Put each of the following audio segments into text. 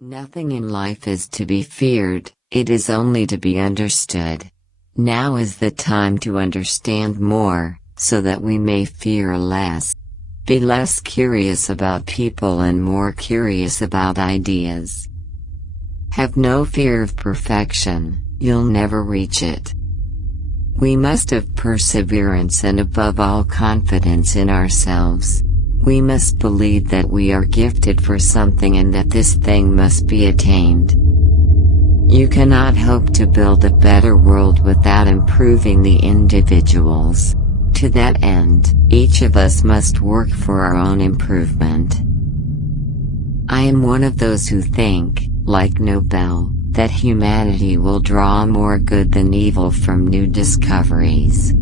Nothing in life is to be feared, it is only to be understood. Now is the time to understand more, so that we may fear less. Be less curious about people and more curious about ideas. Have no fear of perfection, you'll never reach it. We must have perseverance and above all confidence in ourselves. We must believe that we are gifted for something and that this thing must be attained. You cannot hope to build a better world without improving the individuals. To that end, each of us must work for our own improvement. I am one of those who think, like Nobel, that humanity will draw more good than evil from new discoveries.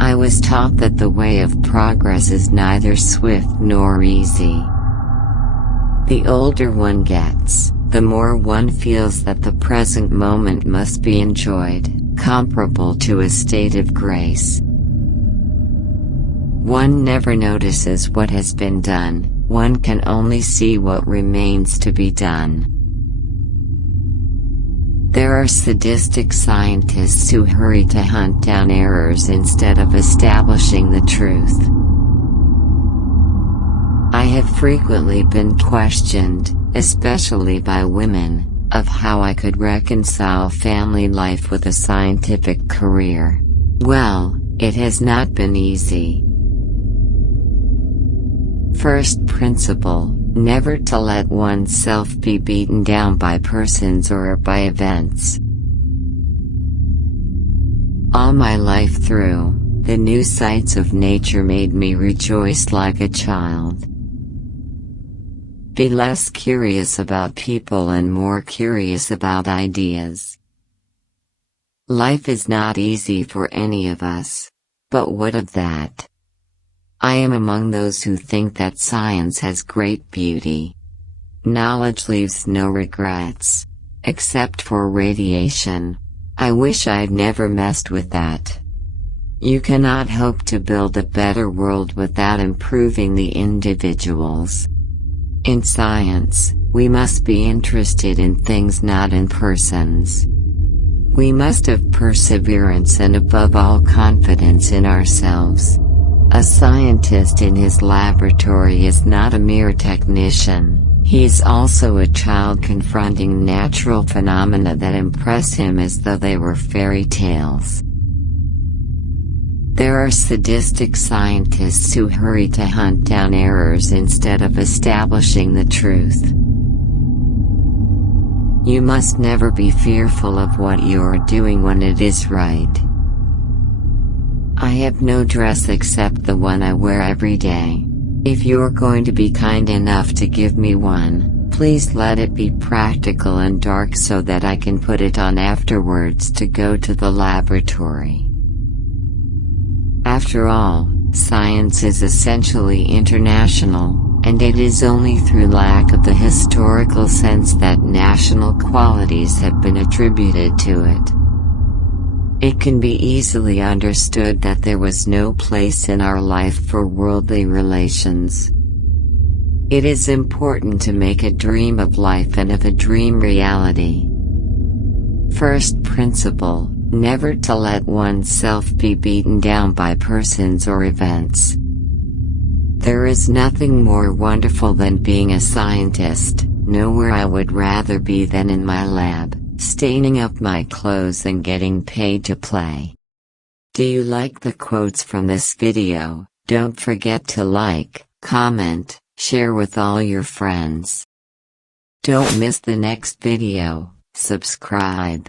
I was taught that the way of progress is neither swift nor easy. The older one gets, the more one feels that the present moment must be enjoyed, comparable to a state of grace. One never notices what has been done, one can only see what remains to be done. There are sadistic scientists who hurry to hunt down errors instead of establishing the truth. I have frequently been questioned, especially by women, of how I could reconcile family life with a scientific career. Well, it has not been easy. First principle, never to let oneself be beaten down by persons or by events. All my life through, the new sights of nature made me rejoice like a child. Be less curious about people and more curious about ideas. Life is not easy for any of us. But what of that? I am among those who think that science has great beauty. Knowledge leaves no regrets. Except for radiation. I wish I'd never messed with that. You cannot hope to build a better world without improving the individuals. In science, we must be interested in things, not in persons. We must have perseverance and above all confidence in ourselves. A scientist in his laboratory is not a mere technician, he is also a child confronting natural phenomena that impress him as though they were fairy tales. There are sadistic scientists who hurry to hunt down errors instead of establishing the truth. You must never be fearful of what you are doing when it is right. I have no dress except the one I wear every day. If you're going to be kind enough to give me one, please let it be practical and dark so that I can put it on afterwards to go to the laboratory. After all, science is essentially international, and it is only through lack of the historical sense that national qualities have been attributed to it. It can be easily understood that there was no place in our life for worldly relations. It is important to make a dream of life and of a dream reality. First principle, never to let oneself be beaten down by persons or events. There is nothing more wonderful than being a scientist. Nowhere I would rather be than in my lab, staining up my clothes and getting paid to play. Do you like the quotes from this video? Don't forget to like, comment, share with all your friends. Don't miss the next video, subscribe.